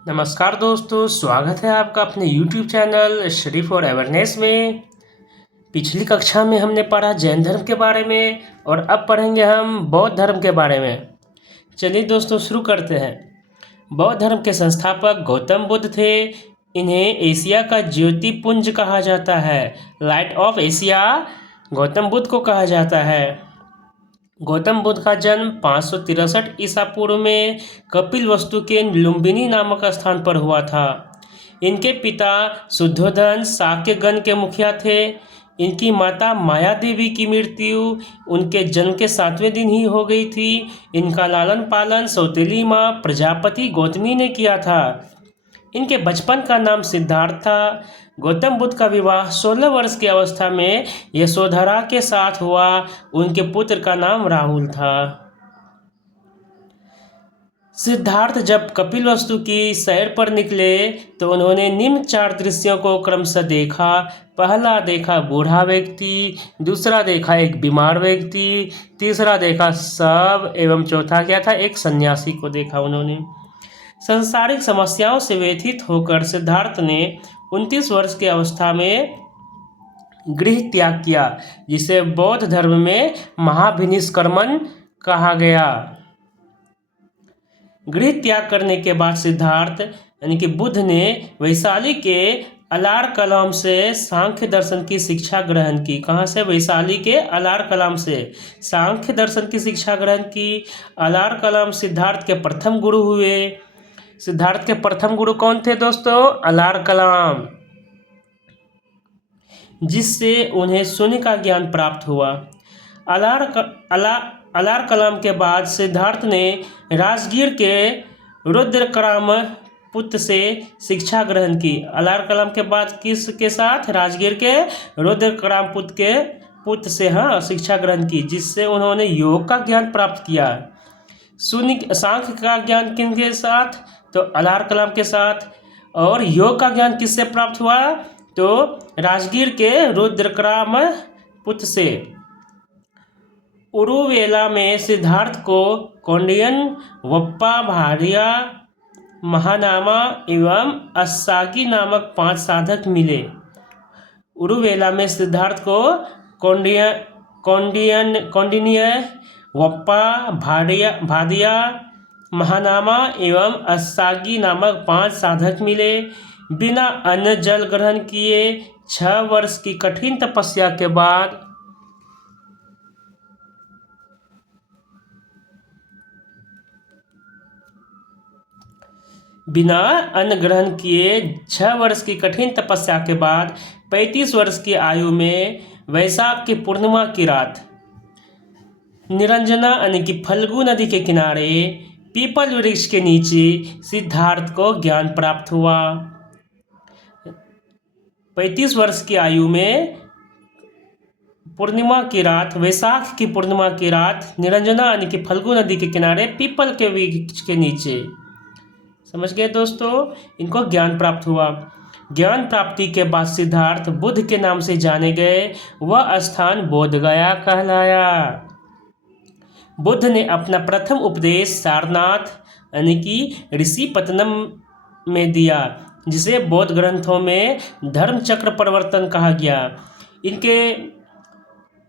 नमस्कार दोस्तों, स्वागत है आपका अपने YouTube channel study for awareness में। पिछली कक्षा में हमने पढ़ा जैन धर्म के बारे में और अब पढ़ेंगे हम बौद्ध धर्म के बारे में। चलिए दोस्तों शुरू करते हैं। बौद्ध धर्म के संस्थापक गौतम बुद्ध थे। इन्हें एशिया का ज्योतिपुंज कहा जाता है। Light of Asia Gautam Buddha को कहा जाता है। गौतम बुद्ध का जन्म 563 ईसा पूर्व में कपिलवस्तु के लुम्बिनी नामक स्थान पर हुआ था। इनके पिता शुद्धोधन शाक्य गण के मुखिया थे। इनकी माता माया देवी की मृत्यु उनके जन्म के 7वें दिन ही हो गई थी। इनका लालन पालन सौतेली माँ प्रजापति गौतमी ने किया था। इनके बचपन का नाम सिद्धार्थ था। गौतम बुद्ध का विवाह 16 वर्ष की अवस्था में यशोधरा के साथ हुआ। उनके पुत्र का नाम राहुल था। सिद्धार्थ जब कपिलवस्तु की सैर पर निकले तो उन्होंने निम्न 4 दृश्यों को क्रमशः देखा। पहला देखा बूढ़ा व्यक्ति, दूसरा देखा एक बीमार व्यक्ति, तीसरा देखा शव एवं चौथा क्या था, एक सन्यासी को देखा उन्होंने। सांसारिक समस्याओं से व्यथित होकर सिद्धार्थ ने 29 वर्ष की अवस्था में गृह त्याग किया, जिसे बौद्ध धर्म में महाभिनिष्क्रमण कहा गया। गृह त्याग करने के बाद सिद्धार्थ यानी कि बुद्ध ने वैशाली के अलार कलाम से सांख्य दर्शन की शिक्षा ग्रहण की। कहाँ से? वैशाली के अलार कलाम से सांख्य दर्शन की शिक्षा ग्रहण की। अलार कलाम सिद्धार्थ के प्रथम गुरु हुए। सिद्धार्थ के प्रथम गुरु कौन थे दोस्तों? अलार कलाम, जिससे उन्हें शून्य का ज्ञान प्राप्त हुआ। अलार कलाम के बाद सिद्धार्थ ने राजगीर के रुद्रकराम पुत्र से शिक्षा ग्रहण की। अलार कलाम के बाद किसके साथ? राजगीर के रुद्रकराम पुत्र से शिक्षा ग्रहण की, जिससे उन्होंने योग का ज्ञान प्राप्त किया। शून्य सांख्य का ज्ञान किनके साथ? तो अलार कलाम के साथ। और योग का ज्ञान किससे प्राप्त हुआ? तो राजगीर के रुद्रकराम पुत्र से। उरुवेला में सिद्धार्थ को कौंडिन्य, वप्पा, भारिया, महानामा एवं अस्सागी नामक 5 साधक मिले। उरुवेला में सिद्धार्थ को कौंडिन्य, वप्पा, भादिया, महानामा एवं अस्सागी नामक 5 साधक मिले। बिना अन्न जल ग्रहण किए 6 वर्ष की कठिन तपस्या के बाद बिना अन्न ग्रहण किए 6 वर्ष की कठिन तपस्या के बाद 35 वर्ष की आयु में वैशाख की पूर्णिमा की रात निरंजना यानी कि फल्गु नदी के किनारे पीपल वृक्ष के नीचे सिद्धार्थ को ज्ञान प्राप्त हुआ। 35 वर्ष की आयु में पूर्णिमा की रात, वैशाख की पूर्णिमा की रात निरंजना यानी कि फल्गु नदी के किनारे पीपल के वृक्ष के नीचे, समझ गए दोस्तों, इनको ज्ञान प्राप्त हुआ। ज्ञान प्राप्ति के बाद सिद्धार्थ बुद्ध के नाम से जाने गए। वह स्थान बोधगया कहलाया। बुद्ध ने अपना प्रथम उपदेश सारनाथ यानी कि ऋषिपत्तनम में दिया, जिसे बौद्ध ग्रंथों में धर्मचक्र प्रवर्तन कहा गया। इनके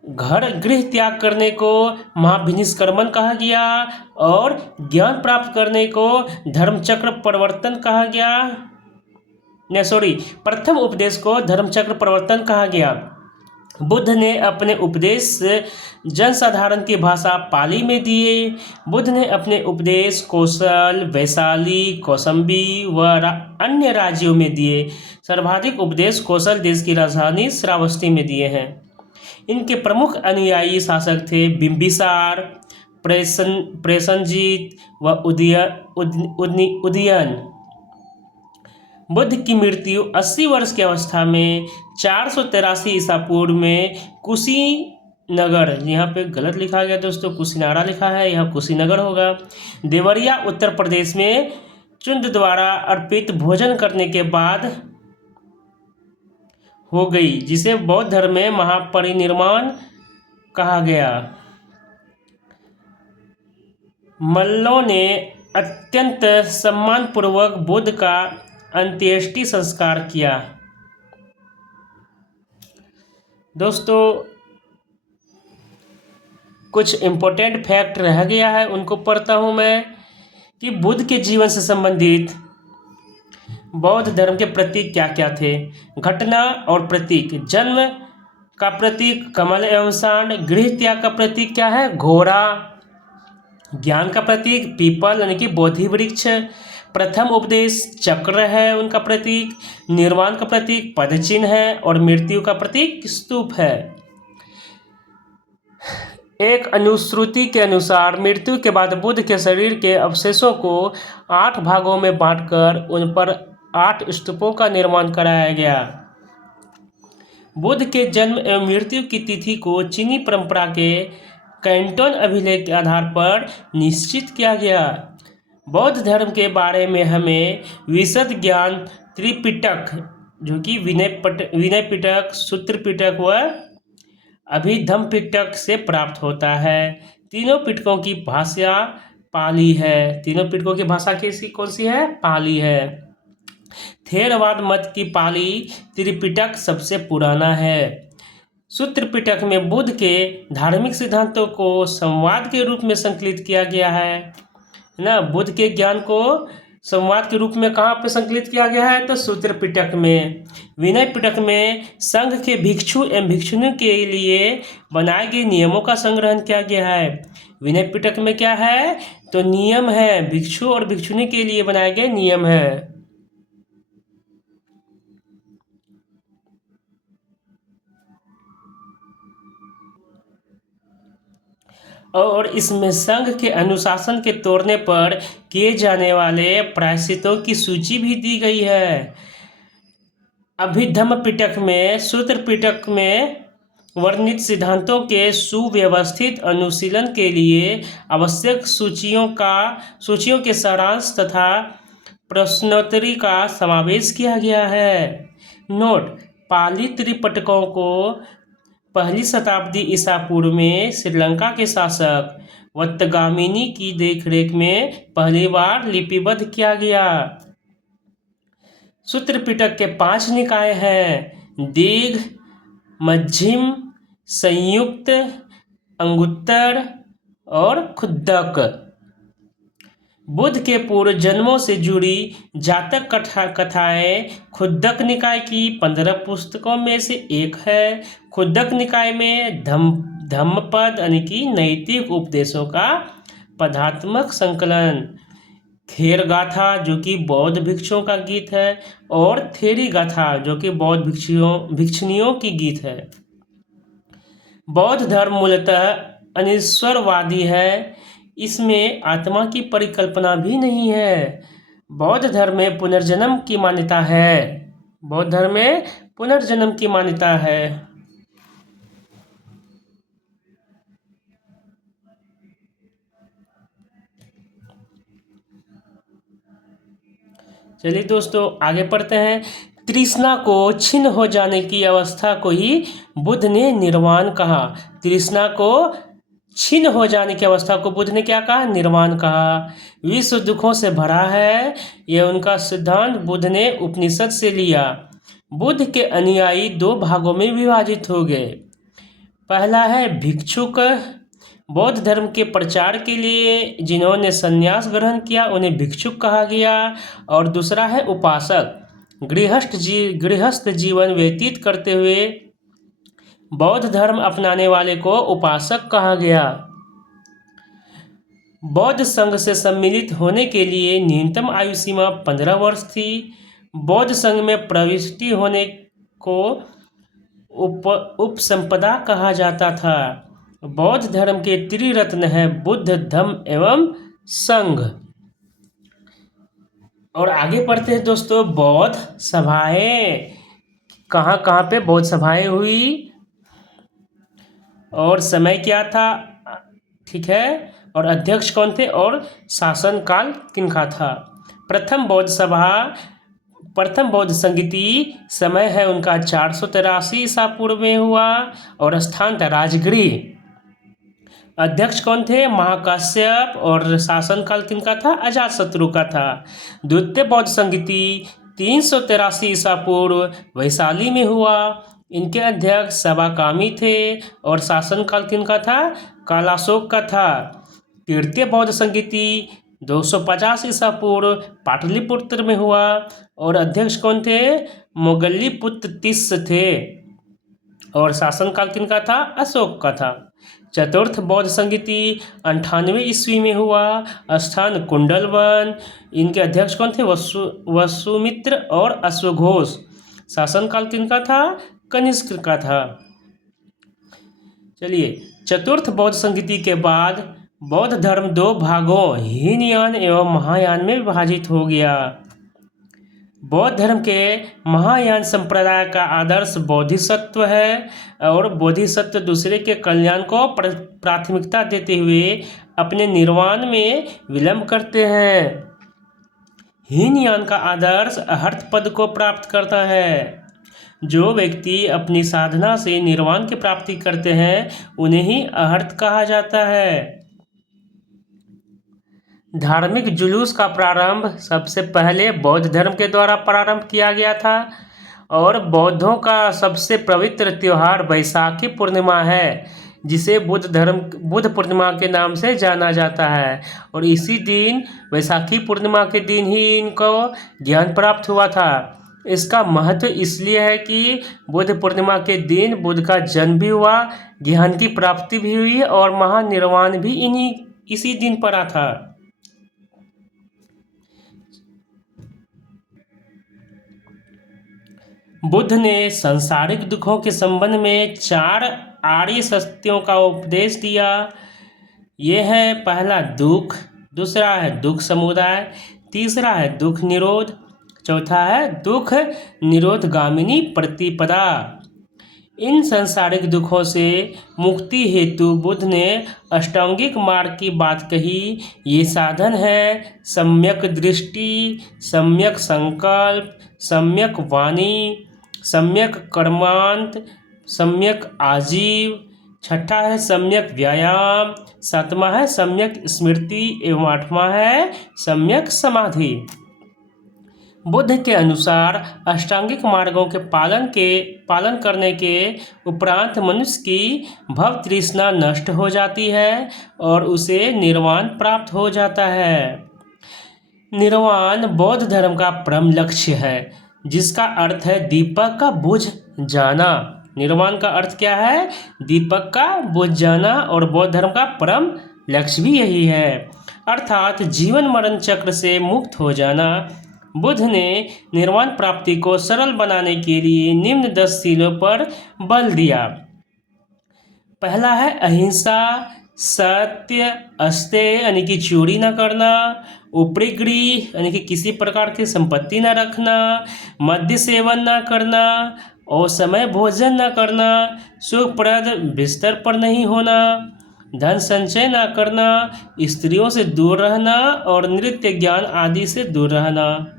गृह त्याग करने को महाभिनिष्क्रमण कहा गया और ज्ञान प्राप्त करने को धर्मचक्र प्रवर्तन कहा गया। प्रथम उपदेश को धर्मचक्र प्रवर्तन कहा गया। बुद्ध ने अपने उपदेश जनसाधारण की भाषा पाली में दिए। बुद्ध ने अपने उपदेश कौशल, वैशाली, कौसंबी व अन्य राज्यों में दिए। सर्वाधिक उपदेश कौशल देश की राजधानी श्रावस्ती में दिए हैं। इनके प्रमुख अनुयायी शासक थे बिंबिसार, प्रेषणजीत व उदयन। बुद्ध की मृत्यु 80 वर्ष की अवस्था में 483 ईसा पूर्व में कुशीनगर, यहाँ पे गलत लिखा गया दोस्तों, कुशीनारा लिखा है, यह कुशीनगर होगा, देवरिया उत्तर प्रदेश में चुंद द्वारा अर्पित भोजन करने के बाद हो गई, जिसे बौद्ध धर्म में महापरिनिर्वाण कहा गया। मल्लों ने अत्यंत सम्मानपूर्वक बुद्ध का अंत्येष्टि संस्कार किया। दोस्तों, कुछ इम्पोर्टेंट फैक्ट रह गया है, उनको पढ़ता हूँ मैं कि बुद्ध के जीवन से संबंधित बौद्ध धर्म के प्रतीक क्या क्या थे। घटना और प्रतीक: जन्म का प्रतीक कमल एवं सांड। गृह त्याग का प्रतीक क्या है? घोड़ा। ज्ञान का प्रतीक पीपल यानी कि बोधि वृक्ष। प्रथम उपदेश चक्र है उनका प्रतीक। निर्वाण का प्रतीक पद चिन्ह है और मृत्यु का प्रतीक स्तूप है। एक अनुश्रुति के अनुसार मृत्यु के बाद बुद्ध के शरीर के अवशेषों को 8 भागों में बांटकर उन पर 8 स्तूपों का निर्माण कराया गया। बुद्ध के जन्म एवं मृत्यु की तिथि को चीनी परंपरा के कैंटोन अभिलेख के आधार पर निश्चित किया गया। बौद्ध धर्म के बारे में हमें विशद ज्ञान त्रिपिटक, जो कि विनय पिटक, सूत्र पिटक व अभिधम्म पिटक से प्राप्त होता है। तीनों पिटकों की भाषा पाली है। तीनों पिटकों की भाषा कौन सी है? पाली है। थेरवाद मत की पाली त्रिपिटक सबसे पुराना है। सूत्र पिटक में बुद्ध के धार्मिक सिद्धांतों को संवाद के रूप में संकलित किया गया है ना। बुद्ध के ज्ञान को संवाद के रूप में कहाँ पे संकलित किया गया है? तो सूत्र पिटक में। विनय पिटक में संघ के भिक्षु एवं भिक्षुणियों के लिए बनाए गए नियमों का संग्रहण किया गया है। विनय पिटक में क्या है? तो नियम है, भिक्षु और भिक्षुणी के लिए बनाए गए नियम है। और इसमें संघ के अनुशासन के तोड़ने पर किए जाने वाले प्रायश्चितों की सूची भी दी गई है। अभिधम्म पिटक में, सूत्र पिटक में वर्णित सिद्धांतों के सुव्यवस्थित अनुशीलन के लिए आवश्यक सूचियों के सारांश तथा प्रश्नोत्तरी का समावेश किया गया है। नोट: पाली त्रिपिटकों को 1वीं शताब्दी ईसा पूर्व में श्रीलंका के शासक वत्तगामिनी की देखरेख में पहली बार लिपिबद्ध किया गया। सूत्र पिटक के 5 निकाय हैं: दीघ, मध्यम, संयुक्त, अंगुत्तर और खुद्दक। बुद्ध के पूर्व जन्मों से जुड़ी जातक कथाएं खुद्दक निकाय की 15 पुस्तकों में से एक है। खुद्दक निकाय में धम्मपद यानी कि नैतिक उपदेशों का पदात्मक संकलन, खेर गाथा जो कि बौद्ध भिक्षुओं का गीत है, और थेरी गाथा जो कि बौद्ध भिक्षुणियों की गीत है। बौद्ध धर्म मूलतः अनिश्वरवादी है। इसमें आत्मा की परिकल्पना भी नहीं है। बौद्ध धर्म में पुनर्जन्म की मान्यता है। बौद्ध धर्म में पुनर्जन्म की मान्यता है। चलिए दोस्तों, आगे पढ़ते हैं। तृष्णा को छिन्न हो जाने की अवस्था को ही बुद्ध ने निर्वाण कहा। तृष्णा को छिन्न हो जाने की अवस्था को बुद्ध ने क्या कहा? निर्वाण कहा। विश्व दुखों से भरा है, यह उनका सिद्धांत बुद्ध ने उपनिषद से लिया। बुद्ध के अनुयायी 2 भागों में विभाजित हो गए। पहला है भिक्षुक, बौद्ध धर्म के प्रचार के लिए जिन्होंने संन्यास ग्रहण किया उन्हें भिक्षुक कहा गया। और दूसरा है उपासक, गृहस्थ जीवन व्यतीत करते हुए बौद्ध धर्म अपनाने वाले को उपासक कहा गया। बौद्ध संघ से सम्मिलित होने के लिए न्यूनतम आयु सीमा 15 वर्ष थी। बौद्ध संघ में प्रविष्टि होने को उपसंपदा कहा जाता था। बौद्ध धर्म के त्रिरत्न है बुद्ध, धम्म एवं संघ। और आगे पढ़ते हैं दोस्तों, बौद्ध सभाएं कहाँ कहाँ पे बौद्ध सभाएं हुई और समय क्या था, ठीक है, और अध्यक्ष कौन थे और शासनकाल किनका था। प्रथम बौद्ध संगीति, समय है उनका 483 ईसा पूर्व में हुआ और स्थान था राजगृह। अध्यक्ष कौन थे? महाकाश्यप। और शासनकाल किनका था? अजातशत्रु का था। द्वितीय बौद्ध संगीति 383 ईसा पूर्व वैशाली में हुआ। इनके अध्यक्ष सबाकामी थे और शासनकाल किनका था? कालाशोक का था। तृतीय बौद्ध संगीति 250 ईसा पूर्व पाटलिपुत्र में हुआ और अध्यक्ष कौन थे? मोगल्लीपुत्र तिस्स थे और शासनकाल किनका था? अशोक का था। चतुर्थ बौद्ध संगीति 98 ईस्वी में हुआ। स्थान कुंडलवन। इनके अध्यक्ष कौन थे? वसुमित्र और अश्वघोष। शासनकाल किनका था? कनिष्क का था। चलिए, चतुर्थ बौद्ध संगीति के बाद बौद्ध धर्म दो भागों हीनयान एवं महायान में विभाजित हो गया। बौद्ध धर्म के महायान संप्रदाय का आदर्श बोधिसत्व है और बोधिसत्व दूसरे के कल्याण को प्राथमिकता देते हुए अपने निर्वाण में विलंब करते हैं। हीनयान का आदर्श अहर्त पद को प्राप्त करता है। जो व्यक्ति अपनी साधना से निर्वाण की प्राप्ति करते हैं उन्हें ही अहर्त कहा जाता है। धार्मिक जुलूस का प्रारंभ सबसे पहले बौद्ध धर्म के द्वारा प्रारंभ किया गया था और बौद्धों का सबसे पवित्र त्योहार बैसाखी पूर्णिमा है, जिसे बुद्ध पूर्णिमा के नाम से जाना जाता है। और इसी दिन, बैसाखी पूर्णिमा के दिन ही इनको ज्ञान प्राप्त हुआ था। इसका महत्व इसलिए है कि बुद्ध पूर्णिमा के दिन बुद्ध का जन्म भी हुआ, ज्ञान की प्राप्ति भी हुई और महानिर्वाण भी इसी दिन पड़ा था। बुद्ध ने सांसारिक दुखों के संबंध में 4 आर्य सत्यों का उपदेश दिया। ये है, पहला दुख, दूसरा है दुख समुदाय, तीसरा है दुख निरोध, चौथा है दुख निरोधगामिनी प्रतिपदा। इन सांसारिक दुखों से मुक्ति हेतु बुद्ध ने अष्टांगिक मार्ग की बात कही। ये साधन है सम्यक दृष्टि, सम्यक संकल्प, सम्यक वाणी, सम्यक कर्मांत, सम्यक आजीव। छठा है सम्यक व्यायाम, सातवां है सम्यक स्मृति एवं आठवां है सम्यक समाधि। बुद्ध के अनुसार अष्टांगिक मार्गों के पालन करने के उपरांत मनुष्य की भव तृष्णा नष्ट हो जाती है और उसे निर्वाण प्राप्त हो जाता है। निर्वाण बौद्ध धर्म का परम लक्ष्य है, जिसका अर्थ है दीपक का बुझ जाना। निर्वाण का अर्थ क्या है? दीपक का बुझ जाना। और बौद्ध धर्म का परम लक्ष्य भी यही है, अर्थात जीवन मरण चक्र से मुक्त हो जाना। बुद्ध ने निर्वाण प्राप्ति को सरल बनाने के लिए निम्न 10 शीलों पर बल दिया। पहला है अहिंसा, सत्य, अस्तेय यानी कि चोरी न करना, उपरिग्रह यानी कि किसी प्रकार की संपत्ति न रखना, मद्य सेवन न करना, असमय भोजन न करना, सुखप्रद बिस्तर पर नहीं होना, धन संचय न करना, स्त्रियों से दूर रहना और नृत्य ज्ञान आदि से दूर रहना।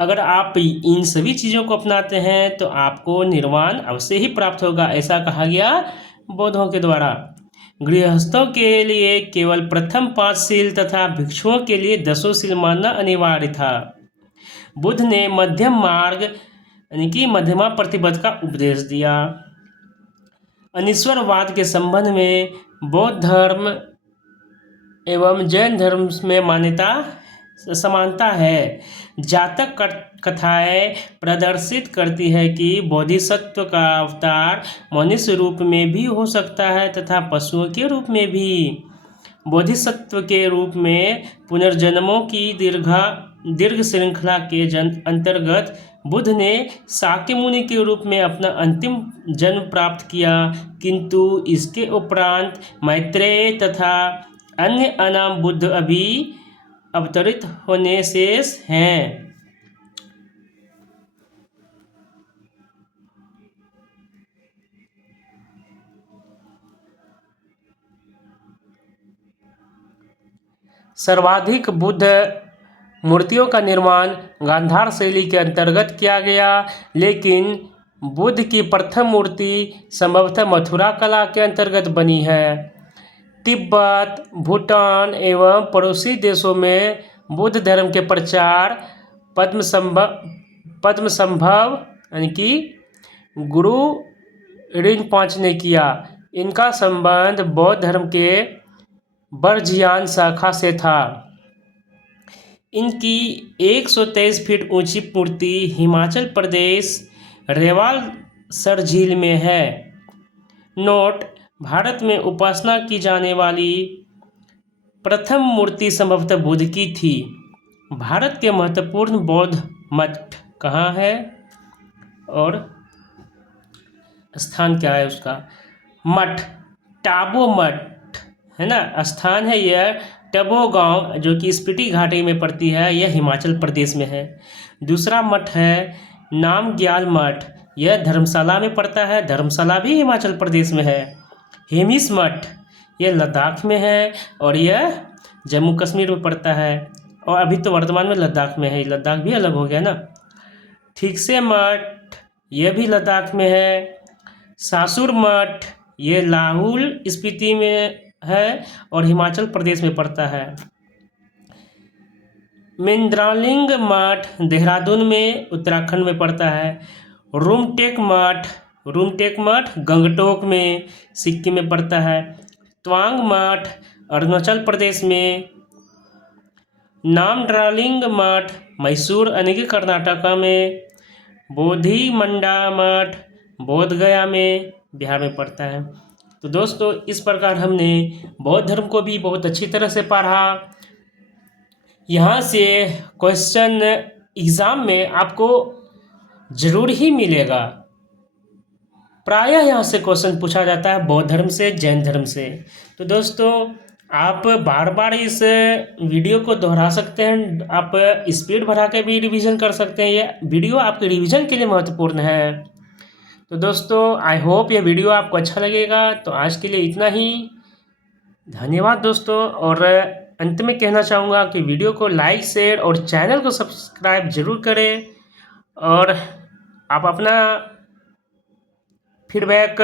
अगर आप इन सभी चीज़ों को अपनाते हैं तो आपको निर्वाण अवश्य ही प्राप्त होगा, ऐसा कहा गया बौद्धों के द्वारा। गृहस्थों के लिए केवल प्रथम 5 शील तथा भिक्षुओं के लिए 10 शील मानना अनिवार्य था। बुद्ध ने मध्यम मार्ग यानी कि मध्यमा प्रतिपद का उपदेश दिया। अनीश्वरवाद के संबंध में बौद्ध धर्म एवं जैन धर्म में मान्यता समानता है। जातक कथाएं प्रदर्शित करती है कि बोधिसत्व का अवतार मनुष्य रूप में भी हो सकता है तथा पशुओं के रूप में भी। बोधिसत्व के रूप में पुनर्जन्मों की दीर्घ श्रृंखला के अंतर्गत बुद्ध ने शाक्य मुनि के रूप में अपना अंतिम जन्म प्राप्त किया, किंतु इसके उपरांत मैत्रेय तथा अन्य अनाम बुद्ध अभी अवतरित होने शेष हैं। सर्वाधिक बुद्ध मूर्तियों का निर्माण गांधार शैली के अंतर्गत किया गया, लेकिन बुद्ध की प्रथम मूर्ति संभवतः मथुरा कला के अंतर्गत बनी है। तिब्बत, भूटान एवं पड़ोसी देशों में बुद्ध धर्म के प्रचार पद्मसंभव यानी कि गुरु रिंपाचे ने किया। इनका संबंध बौद्ध धर्म के वर्जियान शाखा से था। इनकी 123 फीट ऊंची मूर्ति हिमाचल प्रदेश रेवालसर झील में है। नोट: भारत में उपासना की जाने वाली प्रथम मूर्ति संभवतः बुद्ध की थी। भारत के महत्वपूर्ण बौद्ध मठ कहाँ है और स्थान क्या है उसका? मठ टाबो मठ है ना, स्थान है यह टबो गांव जो कि स्पीति घाटी में पड़ती है, यह हिमाचल प्रदेश में है। दूसरा मठ है नामग्याल मठ, यह धर्मशाला में पड़ता है, धर्मशाला भी हिमाचल प्रदेश में है। हेमिस मठ यह लद्दाख में है और यह जम्मू कश्मीर में पड़ता है, और अभी तो वर्तमान में लद्दाख में है, लद्दाख भी अलग हो गया ना। ठीक से मठ यह भी लद्दाख में है। सासुर मठ ये लाहौल स्पीति में है और हिमाचल प्रदेश में पड़ता है। मेंद्रालिंग मठ देहरादून में उत्तराखंड में पड़ता है। रूमटेक मठ गंगटोक में सिक्किम में पड़ता है। तवांग मठ अरुणाचल प्रदेश में। नामड्रालिंग मठ मैसूर यानी कि कर्नाटका में। बोधिमंडा मठ बोधगया में बिहार में पड़ता है। तो दोस्तों, इस प्रकार हमने बौद्ध धर्म को भी बहुत अच्छी तरह से पढ़ा। यहाँ से क्वेश्चन एग्ज़ाम में आपको जरूर ही मिलेगा, प्रायः यहाँ से क्वेश्चन पूछा जाता है बौद्ध धर्म से, जैन धर्म से। तो दोस्तों, आप बार बार इस वीडियो को दोहरा सकते हैं, आप स्पीड बढ़ा के भी रिवीजन कर सकते हैं। यह वीडियो आपके रिवीजन के लिए महत्वपूर्ण है। तो दोस्तों, आई होप यह वीडियो आपको अच्छा लगेगा। तो आज के लिए इतना ही, धन्यवाद दोस्तों। और अंत में कहना चाहूँगा कि वीडियो को लाइक, शेयर और चैनल को सब्सक्राइब जरूर करें, और आप अपना फीडबैक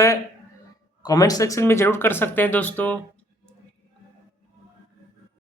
कमेंट सेक्शन में ज़रूर कर सकते हैं दोस्तों।